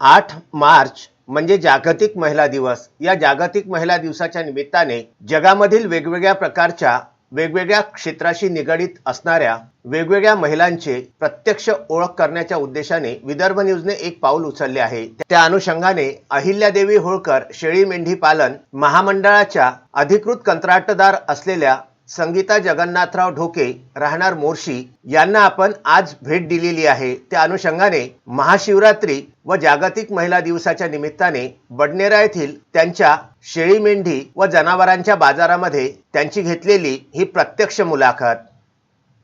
आठ मार्च म्हणजे जागतिक महिला दिवस. या जागतिक महिला दिवसाच्या निमित्ताने जगामधील वेगवेगळ्या प्रकारच्या वेगवेगळ्या क्षेत्राशी निगडीत असणाऱ्या वेगवेगळ्या महिलांचे प्रत्यक्ष ओळख करण्याच्या उद्देशाने विदर्भ न्यूजने एक पाऊल उचलले आहे. त्या अनुषंगाने अहिल्यादेवी होळकर शेळी मेंढी पालन महामंडळाच्या अधिकृत कंत्राटदार असलेल्या संगीता जगन्नाथराव ढोके राहणार मोर्शी यांना आपण आज भेट दिलेली आहे. त्या अनुषंगाने महाशिवरात्री व जागतिक महिला दिवसाच्या निमित्ताने बडनेरा येथील त्यांच्या शेळी मेंढी व जनावरांच्या बाजारामध्ये त्यांची घेतलेली ही प्रत्यक्ष मुलाखत.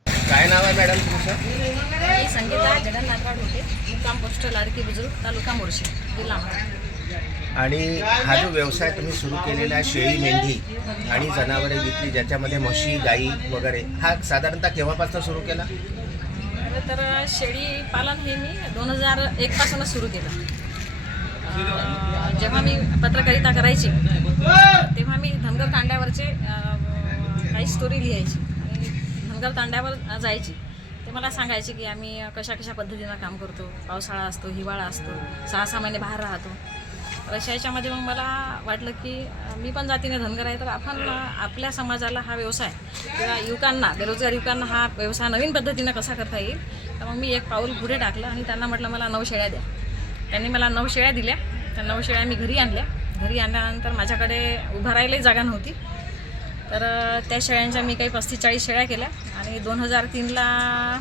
काय नाव आहे मॅडम तुमचं? संगीता जगन्नाथराव ढोके मुक्काम पोस्ट लाडकी बुजुर्ग तालुका मोर्शी जिल्हा. आणि हा जो व्यवसाय तुम्ही सुरू केलेला आहे शेळी मेंढी आणि जनावरे विकली ज्याच्यामध्ये म्हशी गाई वगैरे हा साधारणतः केव्हापासून सुरू केला? खरं तर शेळी पालन हे मी दोन हजार एकपासूनच सुरू केलं. अं, जेव्हा मी पत्रकारिता करायची तेव्हा मी धनगर तांड्यावरचे अं, काही स्टोरी लिहायची. आणि धनगर तांड्यावर जायची. ते मला सांगायचे की आम्ही कशा कशा पद्धतीनं काम करतो. पावसाळा असतो हिवाळा असतो सहा सहा महिने बाहेर राहतो. अशा याच्यामध्ये मग मला वाटलं की मी पण जातीने धनगर आहे तर आपण आपल्या समाजाला हा व्यवसाय किंवा युवकांना बेरोजगार युवकांना हा व्यवसाय नवीन पद्धतीनं कसा करता येईल? तर मग मी एक पाऊल पुढे टाकलं आणि त्यांना म्हटलं मला नऊ शेळ्या द्या. त्यांनी मला नऊ शेळ्या दिल्या. त्या नऊ शेळ्या मी घरी आणल्या. घरी आणल्यानंतर माझ्याकडे उभं राहायलाही जागा नव्हती. तर त्या शेळ्यांच्या मी काही पस्तीस चाळीस शेळ्या केल्या. आणि दोन हजार तीनला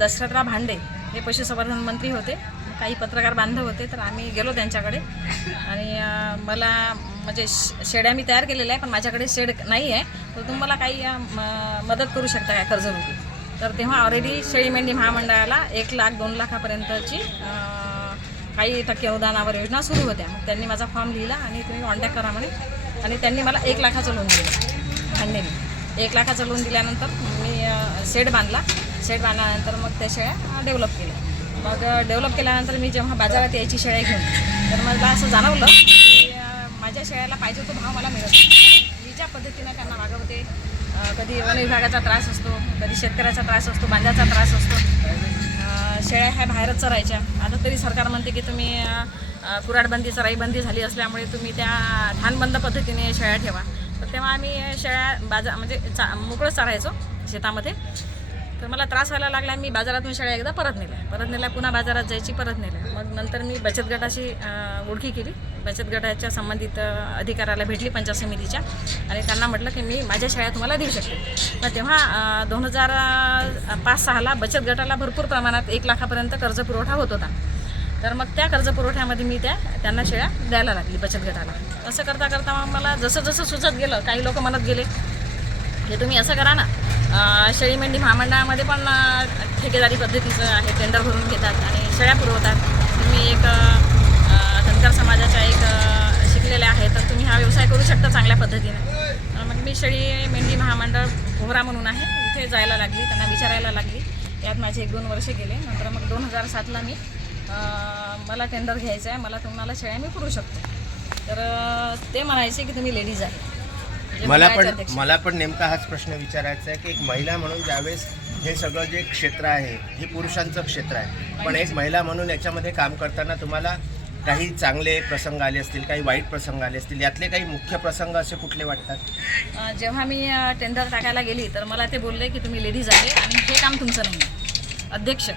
दशरथराव भांडे हे पशुसंवर्धन मंत्री होते. काही पत्रकार बांधव होते तर आम्ही गेलो त्यांच्याकडे. आणि मला म्हणजे शेड्या मी तयार केलेल्या आहे पण माझ्याकडे शेड नाही आहे. तर तुम्ही मला काही म- मदत करू शकता काय कर्जरुपी तर तेव्हा ऑलरेडी शेळी मेंढी महामंडळाला एक लाख दोन लाखापर्यंतची काही टक्के अनुदानावर योजना सुरू होत्या. मग त्यांनी माझा फॉर्म लिहिला आणि तुम्ही कॉन्टॅक्ट करा म्हणे. आणि त्यांनी मला एक लाखाचं लोन दिलं. भांडेने एक लाखाचं लोन दिल्यानंतर मी शेड बांधला. शेड बांधल्यानंतर मग त्या शेळ्या डेव्हलप केल्या. मग डेव्हलप केल्यानंतर मी जेव्हा बाजारात यायची शेळ्या घेऊन तर मला असं जाणवलं की माझ्या शेळ्याला पाहिजे तो भाव मला मिळत मी ज्या पद्धतीनं त्यांना मागवते कधी वन विभागाचा त्रास असतो कधी शेतकऱ्याचा त्रास असतो बांध्याचा त्रास असतो शेळ्या ह्या बाहेरच चरायच्या. आता तरी सरकार म्हणते की तुम्ही कुराडबंदी चराईबंदी झाली असल्यामुळे तुम्ही त्या धानबंद पद्धतीने शेळ्या ठेवा. तर तेव्हा आम्ही शेळ्या बाजा म्हणजे चा मोकळं चरायचो शेतामध्ये. तर मला त्रास व्हायला लागला मी बाजारातून शाळा एकदा परत नेल्या परत नेल्या पुन्हा बाजारात जायची परत नेल्या. मग नंतर मी बचत गटाशी ओळखी केली. बचत गटाच्या संबंधित अधिकाऱ्याला भेटली पंचायत समितीच्या आणि त्यांना म्हटलं की मी माझ्या शाळेत तुम्हाला देऊ शकते. मग तेव्हा दोन हजार पाच सहाला बचत गटाला भरपूर प्रमाणात एक लाखापर्यंत कर्ज पुरवठा होत होता. तर मग त्या कर्ज पुरवठ्यामध्ये मी त्या त्यांना शेळ्या द्यायला लागली बचत गटाला. असं करता करता मग मला जसं जसं सुचत गेलं काही लोक म्हणत गेले हे तुम्ही असं करा ना. शेळी मेंढी महामंडळामध्ये पण ठेकेदारी पद्धतीचं आहे टेंडर भरून घेतात आणि शेळ्या पुरवतात. तुम्ही एक अं, धनगर समाजाच्या एक शिकलेल्या आहे तर तुम्ही हा व्यवसाय करू शकता चांगल्या पद्धतीने. तर मग मी शेळी मेंढी महामंडळ भोवरा म्हणून आहे. इथे जायला लागली त्यांना विचारायला लागली. यात माझे एक दोन वर्ष गेले. नंतर मग दोन हजार सातला मी मला टेंडर घ्यायचं आहे मला तुम्हाला शेळ्या मी पुरू शकतो. तर ते म्हणायचे की तुम्ही लेडीज आहे. मला मंडळाचे पण. मला पण नेमका हाच प्रश्न विचारायचा आहे की एक महिला म्हणून ज्यावेळेस हे सगळं जे क्षेत्र आहे हे पुरुषांचं क्षेत्र आहे पण एक महिला म्हणून याच्यामध्ये काम करताना तुम्हाला काही चांगले प्रसंग आले असतील काही वाईट प्रसंग आले असतील यातले काही मुख्य प्रसंग असे कुठले वाटतात जेव्हा मी टेंडर टाकायला गेली तर मला ते बोलले की तुम्ही लेडीज आहे आणि हे काम तुमचं नाही. अध्यक्ष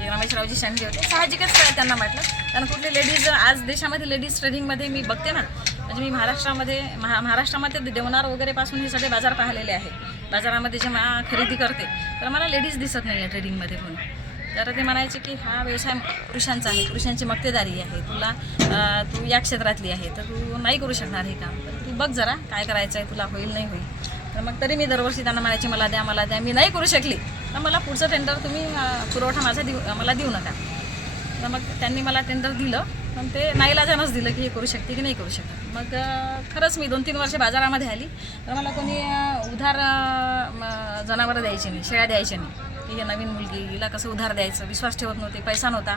रमेशरावजी शांडगे होते साहजिकच त्यांना म्हटलं कारण कुठले लेडीज आज देशामध्ये लेडीज ट्रेडिंगमध्ये मी बघते ना मी महाराष्ट्रामध्ये महा महाराष्ट्रामध्ये देवनार वगैरेपासून हे सगळे बाजार पाहिलेले आहे बाजारामध्ये जेव्हा खरेदी करते तर मला लेडीज दिसत नाही आहे ट्रेडिंगमध्ये पण. तर ते म्हणायचे की हा व्यवसाय पुरुषांचा आहे पुरुषांची मक्तेदारी आहे. तुला तू या क्षेत्रातली आहे तर तू नाही करू शकणार हे काम. तर तू बघ जरा काय करायचं आहे तुला होईल नाही होईल. तर मग तरी मी दरवर्षी त्यांना म्हणायची मला द्या मला द्या मी नाही करू शकली. तर मला पुढचं टेंडर तुम्ही पुरवठा माझा देऊ मला देऊ नका. तर मग त्यांनी मला टेंडर दिलं. पण ते नाईलाजानंच दिलं की हे करू शकते की नाही करू शकत. मग खरंच मी दोन तीन वर्ष बाजारामध्ये आली. तर मला कोणी उधार जनावरं द्यायची नाही शेळ्या द्यायच्या नाही. की नवीन मुलगी हिला कसं उधार द्यायचं? विश्वास ठेवत नव्हते पैसा नव्हता.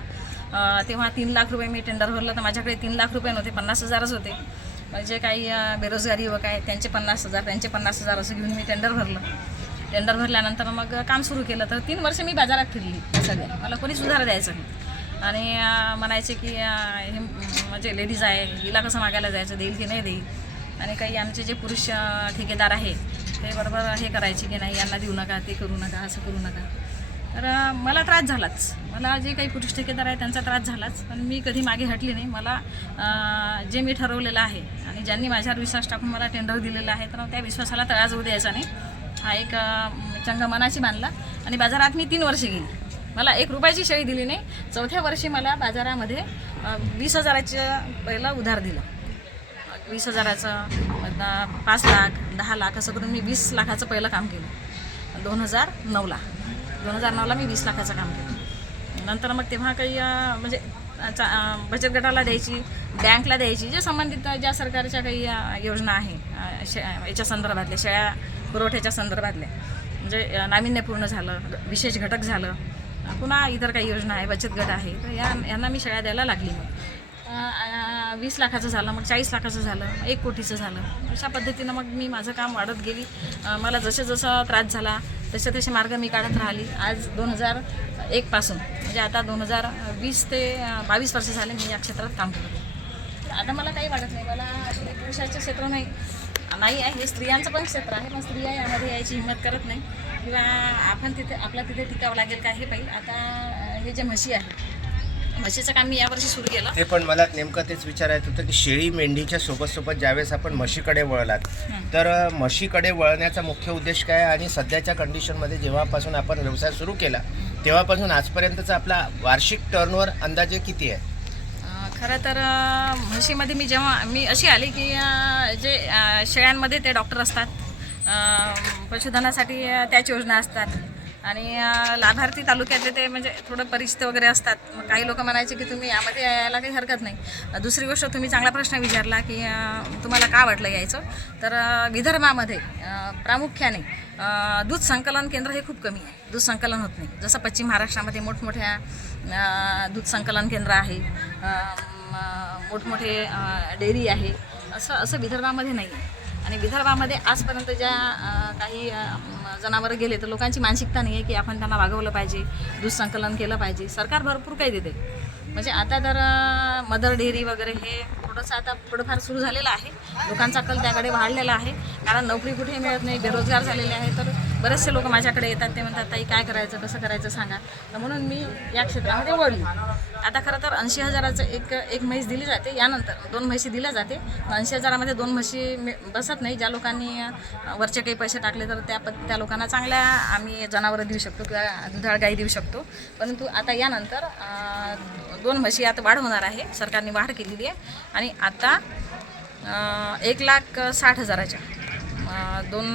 तेव्हा तीन लाख रुपये मी टेंडर भरलं तर माझ्याकडे तीन लाख रुपये नव्हते पन्नास हजारच होते. जे काही बेरोजगारी युवक आहे त्यांचे पन्नास हजार त्यांचे पन्नास हजार असं घेऊन मी टेंडर भरलं. टेंडर भरल्यानंतर मग काम सुरू केलं. तर तीन वर्ष मी बाजारात फिरली. सगळ्या मला कोणीच उधार द्यायचं नाही. आणि म्हणायचे की हे म्हणजे लेडीज आहे हिला कसं मागायला जायचं देईल की नाही देईल? आणि काही आमचे जे पुरुष ठेकेदार आहे ते बरोबर हे करायचे की नाही यांना देऊ नका ते करू नका असं करू नका. तर मला त्रास झालाच. मला जे काही पुरुष ठेकेदार आहे त्यांचा त्रास झालाच पण मी कधी मागे हटली नाही. मला जे मी ठरवलेलं आहे आणि ज्यांनी माझ्यावर विश्वास टाकून मला टेंडर दिलेला आहे तर त्या विश्वासाला तळा होऊ द्यायचा नाही. हा एक चंग मनाशी बांधला आणि बाजारात मी तीन वर्षे गेली. मला एक रुपयाची शेळी दिली नाही. चौथ्या वर्षी मला बाजारामध्ये वीस हजाराचं पहिलं उधार दिलं. वीस हजाराचं पाच लाख दहा लाख असं करून मी वीस लाखाचं पहिलं काम केलं. दोन हजार नऊला दोन हजार नऊला मी वीस लाखाचं काम केलं. नंतर मग तेव्हा काही म्हणजे चा- बचत गटाला द्यायची बँकला द्यायची जे संबंधित ज्या सरकारच्या काही योजना आहे शे याच्या संदर्भातल्या शेळ्या पुरवठ्याच्या संदर्भातल्या म्हणजे नाविन्यपूर्ण झालं विशेष घटक झालं पुन्हा इतर काही योजना आहे बचत गट आहे तर या यांना मी शेळ्या द्यायला लागली मग. वीस लाखाचं झालं मग चाळीस लाखाचं झालं एक कोटीचं झालं. अशा पद्धतीनं मग मी माझं काम वाढत गेली. मला जसे जसं त्रास झाला तसे तसे मार्ग मी काढत राहिली. आज दोन हजार एकपासून म्हणजे आता दोन हजार वीस ते बावीस वर्ष झाले मी या क्षेत्रात काम करतो आता मला काही वाटत नाही मला पुरुषाचं क्षेत्र नाही नाही आहे. हे स्त्रियांचं पण क्षेत्र आहे पण स्त्रिया यामध्ये यायची हिंमत करत नाही. किंवा आपण तिथे आपला तिथे टिकावं लागेल का हे पाहिजे आता हे जे म्हशी आहे म्हशीचं काम मी यावर्षी सुरू केलं. ते पण मला नेमकं तेच विचारायचं होतं की शेळी मेंढीच्या सोबत सोबत ज्यावेळेस आपण म्हशीकडे वळलात. तर म्हशीकडे वळण्याचा मुख्य उद्देश काय आणि सध्याच्या कंडिशनमध्ये जेव्हापासून आपण व्यवसाय सुरू केला तेव्हापासून आजपर्यंतचा आपला वार्षिक टर्नओव्हर अंदाजे किती आहे? खरं तर म्हशीमध्ये मी जेव्हा मी अशी आली की जे शेळ्यांमध्ये ते डॉक्टर असतात पशुधनासाठी त्याच योजना असतात. आणि लाभार्थी तालुक्यातले ते म्हणजे थोडं परिचित वगैरे असतात. मग काही लोक म्हणायचे की तुम्ही यामध्ये यायला काही हरकत नाही. दुसरी गोष्ट तुम्ही चांगला प्रश्न विचारला की तुम्हाला का वाटलं यायचं? तर विदर्भामध्ये प्रामुख्याने दूध संकलन केंद्र हे खूप कमी आहे. दूध संकलन होत नाही. जसं पश्चिम महाराष्ट्रामध्ये मोठमोठ्या दूध संकलन केंद्र आहे. मोठमोठे डेअरी आहे. असं असं विदर्भामध्ये नाही आहे. आणि विदर्भामध्ये आजपर्यंत ज्या काही जनावरं गेले तर लोकांची मानसिकता नाही आहे की आपण त्यांना वागवलं पाहिजे दूध संकलन केलं पाहिजे. सरकार भरपूर काही देते. म्हणजे आता तर मदर डेअरी वगैरे हे थोडंसं आता थोडंफार सुरू झालेलं आहे. लोकांचा कल त्याकडे वाढलेला आहे. कारण नोकरी कुठे मिळत नाही बेरोजगार झालेले आहे तर बरेचसे लोक माझ्याकडे येतात ते म्हणतात ताई काय करायचं कसं करायचं सांगा. तर म्हणून मी या क्षेत्रामध्ये वळली. आता खरं तर ऐंशी हजाराचं एक एक म्हैस दिली जाते. यानंतर दोन म्हशी दिल्या जाते. ऐंशी हजारामध्ये दोन म्हशी बसत नाही. ज्या लोकांनी वरचे काही पैसे टाकले तर त्या प त्या लोकांना चांगल्या आम्ही जनावरं देऊ शकतो किंवा दुधाळ गाई देऊ शकतो. परंतु आता यानंतर दोन म्हशी आता वाढ होणार आहे. सरकारने वाढ केलेली आहे. आणि आता एक लाख साठ हजाराच्या दोन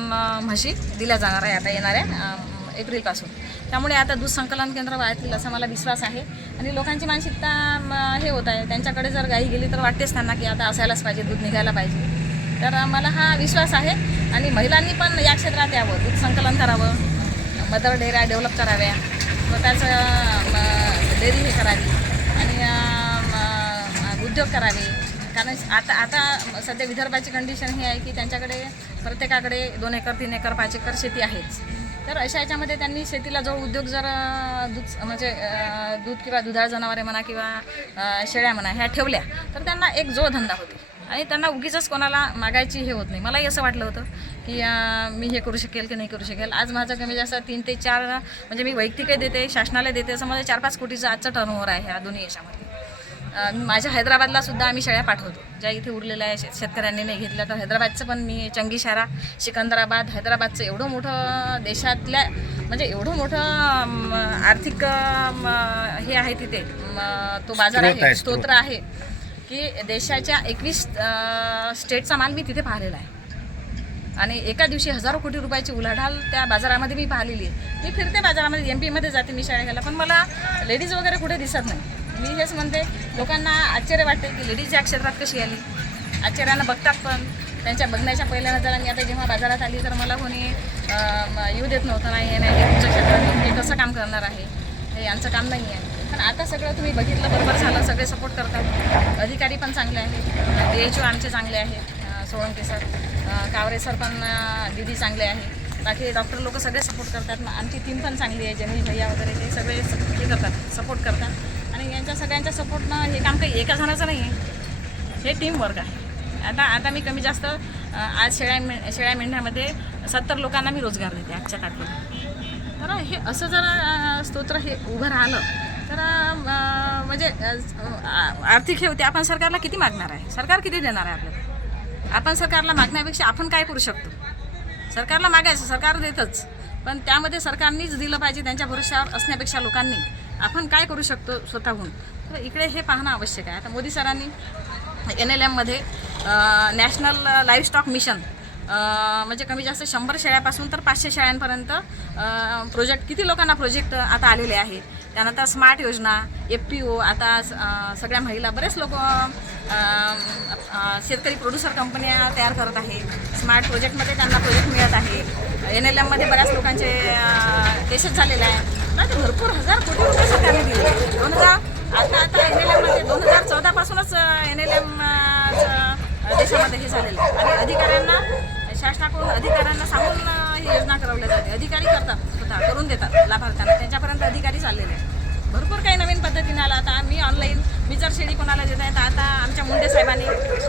म्हशी दिल्या जाणार आहे. आता येणाऱ्या एप्रिलपासून. त्यामुळे आता दूध संकलन केंद्र वाढतील असा मला विश्वास आहे. आणि लोकांची मानसिकता हे होत आहे. त्यांच्याकडे जर गाई गेली तर वाटतेच त्यांना की आता असायलाच पाहिजे दूध निघायला पाहिजे. तर मला हा विश्वास आहे. आणि महिलांनी पण या क्षेत्रात यावं. दूध संकलन करावं. मदर डेऱ्या डेव्हलप कराव्या. स्वतःचं डेअरी हे करावी. आणि उद्योग करावे. कारण आता आता सध्या विदर्भाची कंडिशन ही आहे की त्यांच्याकडे प्रत्येकाकडे दोन एकर तीन एकर पाच एकर शेती आहेच. तर अशा याच्यामध्ये त्यांनी शेतीला जो उद्योग जर दूध म्हणजे दूध किंवा दुधाळ जनावरे म्हणा किंवा शेळ्या म्हणा ह्या ठेवल्या तर त्यांना एक जो धंदा होते. आणि त्यांना उगीच कोणाला मागायची हे होत नाही. मलाही असं वाटलं होतं की मी हे करू शकेल की नाही करू शकेल. आज माझं कमी जास्त तीन ते चार म्हणजे मी वैयक्तिकही देते शासनाला देते असं माझं चार पाच कोटीचं आजचं टर्नओव्हर आहे ह्या दोन्ही याच्यामध्ये. माझ्या हैदराबादला सुद्धा आम्ही शेळ्या पाठवतो. ज्या इथे उरलेल्या आहे शेत- शेतकऱ्यांनी नाही घेतल्या तर हैदराबादचं पण मी चंगीशारा सिकंदराबाद हैदराबादचं एवढं मोठं देशातल्या म्हणजे एवढं मोठं आर्थिक हे आहे तिथे. तो बाजार आहे. स्तोत्र आहे की देशाच्या एकवीस स्टेटचा माल मी तिथे पाहिलेला आहे. आणि एका दिवशी हजारो कोटी रुपयाची उलाढाल त्या बाजारामध्ये मी पाहिलेली आहे. मी फिरते बाजारामध्ये एम पीमध्ये जाते मी घ्यायला पण मला लेडीज वगैरे कुठे दिसत नाही. मी हेच म्हणते लोकांना आश्चर्य वाटते की लेडीज या क्षेत्रात कशी आली. आश्चर्यानं बघतात पण त्यांच्या बघण्याच्या पहिल्या नजरा मी आता जेव्हा बाजारात आली तर मला कोणी येऊ देत नव्हतं नाही हे नाही तुमच्या क्षेत्रात हे कसं काम करणार आहे हे यांचं काम नाही आहे. पण आता सगळं तुम्ही बघितलं बरोबर झालं सगळे सपोर्ट करतात. अधिकारी पण चांगले आहेत. डी एच ओ आमचे चांगले आहेत सोळंके सर कावरे सर पण दिदी दीदी चांगले आहे बाकी डॉक्टर लोक सगळे सपोर्ट करतात. मग आमची टीम पण चांगली आहे जमील भैया वगैरे ते सगळे हे करतात सपोर्ट करतात. यांच्या सगळ्यांच्या सपोर्टनं हे काम काही एका जणाचं नाही आहे हे टीमवर्क आहे. आता आता मी कमी जास्त आज शेळ्या मे शेळ्या मेंढ्यामध्ये सत्तर लोकांना मी रोजगार देते आजच्या तारखेला. तर हे असं जर स्तोत्र हे उभं राहिलं तर म्हणजे आ- आर्थिक हे होते आपण सरकारला किती मागणार आहे? सरकार किती देणार आहे आपल्याला? आपण सरकारला मागण्यापेक्षा आपण काय करू शकतो? सरकारला मागायचं सरकार देतच. पण त्यामध्ये सरकारनीच दिलं पाहिजे त्यांच्या भरोश्यावर असण्यापेक्षा लोकांनी. आपण काय करू शकतो स्वतःहून? तर इकडे हे पाहणं आवश्यक आहे. आता मोदी सरांनी एन एल एममध्ये नॅशनल लाईफ स्टॉक मिशन म्हणजे कमी जास्त शंभर शेळ्यापासून तर पाचशे शेळ्यांपर्यंत प्रोजेक्ट किती लोकांना प्रोजेक्ट आता आलेले आहे? त्यानंतर स्मार्ट योजना एफ पी ओ आता सगळ्या महिला बरेच लोक शेतकरी प्रोड्युसर कंपन्या तयार करत आहे. स्मार्ट प्रोजेक्टमध्ये त्यांना प्रोजेक्ट मिळत आहे. एन एल एममध्ये बऱ्याच लोकांचे देशच झालेले आहे. ना ते भरपूर हजार कोटी रुपये सरकारने दिले. दोन हजार आता आता एन एल एममध्ये दोन हजार चौदापासूनच एन एल एम देशामध्ये हे झालेलं आहे. आणि अधिकाऱ्यांना शासनाकडून अधिकाऱ्यांना सांगून ही योजना करवल्या जाते. अधिकारी करतात स्वतः करून देतात लाभार्थ्यांना. त्यांच्यापर्यंत अधिकारी चाललेले आहेत. भरपूर काही नवीन पद्धतीने आलं. आता आम्ही ऑनलाईन मी जर शेळी कोणाला देत आहे तर आता आमच्या मुंडे साहेबांनी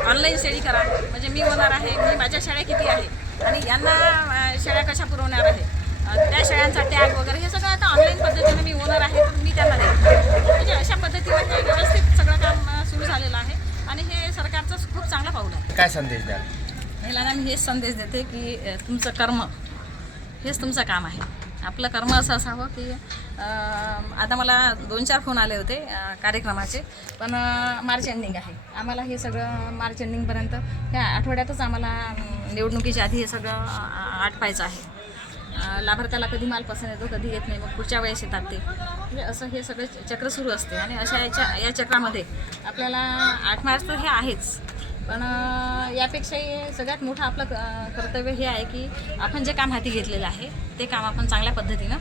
ऑनलाईन शेळी करा. म्हणजे मी होणार आहे मी माझ्या शेळ्या किती आहे आणि यांना अ, शेळ्या कशा पुरवणार आहे? त्या शेळ्यांचा टॅग वगैरे हे सगळं आता ऑनलाईन पद्धतीने मी ओनर आहे तर मी त्यांना देते म्हणजे अशा पद्धतीने हे व्यवस्थित सगळं काम सुरू झालेलं आहे आणि हे सरकारचं खूप चांगलं पाऊल आहे. काय संदेश द्याल? महिलांना मी हेच संदेश देते की तुमचं कर्म हेच तुमचं काम आहे. आपलं कर्म असं असावं की आता मला दोन चार फोन आले होते कार्यक्रमाचे. पण मार्च एंडिंग आहे. आम्हाला हे सगळं मार्च एंडिंगपर्यंत ह्या आठवड्यातच आम्हाला निवडणुकीच्या आधी हे सगळं आटपायचं आहे. लाभार्थ्याला कधी माल पसंत येतो कधी येत नाही मग पुढच्या वेळेस येतात ते. म्हणजे असं हे सगळं चक्र सुरू असते. आणि अशा याच्या या चक्रामध्ये आपल्याला आठ मार्च तर हे आहेच. पण यापेक्षाही सगळ्यात मोठं आपलं क- कर्तव्य हे आहे की आपण जे काम हाती घेतलेलं आहे ते काम आपण चांगल्या पद्धतीनं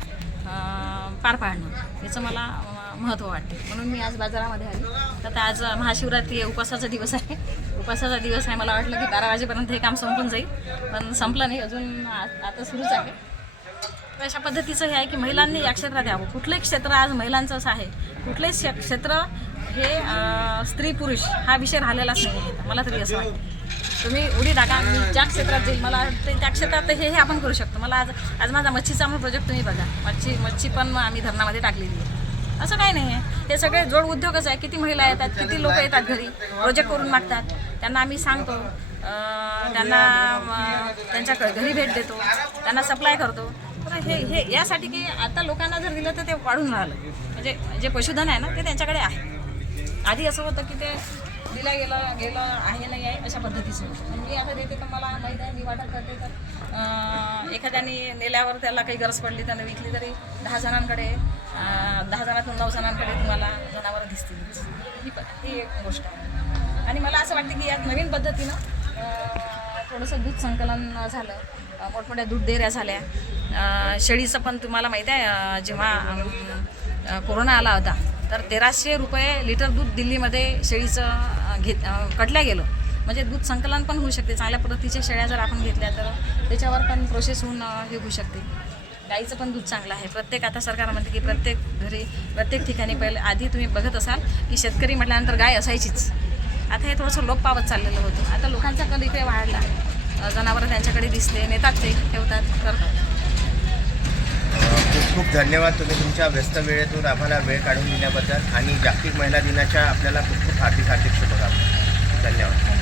पार पाडणं याचं मला महत्त्व वाटते. म्हणून मी आज बाजारामध्ये आली. तर आता आज महाशिवरात्री उपवासाचा दिवस आहे. उपवासाचा दिवस आहे. मला वाटलं की बारा वाजेपर्यंत हे काम संपून जाईल. पण संपलं नाही. अजून आ- आता सुरूच आहे. अशा पद्धतीचं हे आहे की महिलांनी या क्षेत्रात यावं. कुठलंही क्षेत्र आज महिलांचं असं आहे. कुठलंही क्षेत्र हे स्त्री पुरुष हा विषय राहिलेलाच नाही मला तरी असं वाटतं. तुम्ही उडी टाका मी ज्या क्षेत्रात जाईल मला ते त्या क्षेत्रात हे हे आपण करू शकतो. मला आज आज माझा मच्छीचा म्हणून प्रोजेक्ट तुम्ही बघा. मच्छी मच्छी पण आम्ही धरणामध्ये टाकलेली आहे. असं काही नाही आहे. हे सगळे जोड उद्योगच आहे. किती महिला येतात किती लोक येतात घरी? प्रोजेक्ट करून मागतात. त्यांना आम्ही सांगतो. त्यांना त्यांच्या घरी भेट देतो. त्यांना सप्लाय करतो. हे हे यासाठी की आता लोकांना जर दिलं तर ते वाढून राहिलं. म्हणजे जे पशुधन आहे ना ते त्यांच्याकडे आहे. आधी असं होतं की ते दिला गेलं गेलं आहे नाही आहे अशा पद्धतीचं होतं. मी आता देते तर मला माहीत आहे मी वाटत करते तर एखाद्याने नेल्यावर त्याला काही गरज पडली त्यानं विकली तरी दहा जणांकडे दहा जणातून नऊ जणांकडे तुम्हाला जनावरं दिसतील. ही ही एक गोष्ट आहे. आणि मला असं वाटतं की या नवीन पद्धतीनं थोडंसं दूध संकलन झालं मोठमोठ्या दूध डेऱ्या झाल्या. शेळीचं पण तुम्हाला माहीत आहे जेव्हा कोरोना आला होता तर तेराशे रुपये लिटर दूध दिल्लीमध्ये शेळीचं घेत कटल्या गेलं. म्हणजे दूध संकलन पण होऊ शकते. चांगल्या पद्धतीच्या शेळ्या जर आपण घेतल्या तर त्याच्यावर पण प्रोसेस होऊन हे होऊ शकते. गाईचं पण दूध चांगलं आहे. प्रत्येक आता सरकार म्हणते की प्रत्येक घरी प्रत्येक ठिकाणी पहिले आधी तुम्ही बघत असाल की शेतकरी म्हटल्यानंतर गाय असायचीच. आता हे थोडंसं लोप पावत चाललेलं होतं. आता लोकांचा कल इकडे वाढला. जनावरं त्यांच्याकडे दिसते नेतात ते ठेवतात करतात. खूप खूप धन्यवाद. तुम्ही तुमच्या व्यस्त वेळेतून आम्हाला वेळ काढून दिल्याबद्दल आणि जागतिक महिला दिनाच्या आपल्याला खूप खूप हार्दिक हार्दिक शुभकामना. धन्यवाद.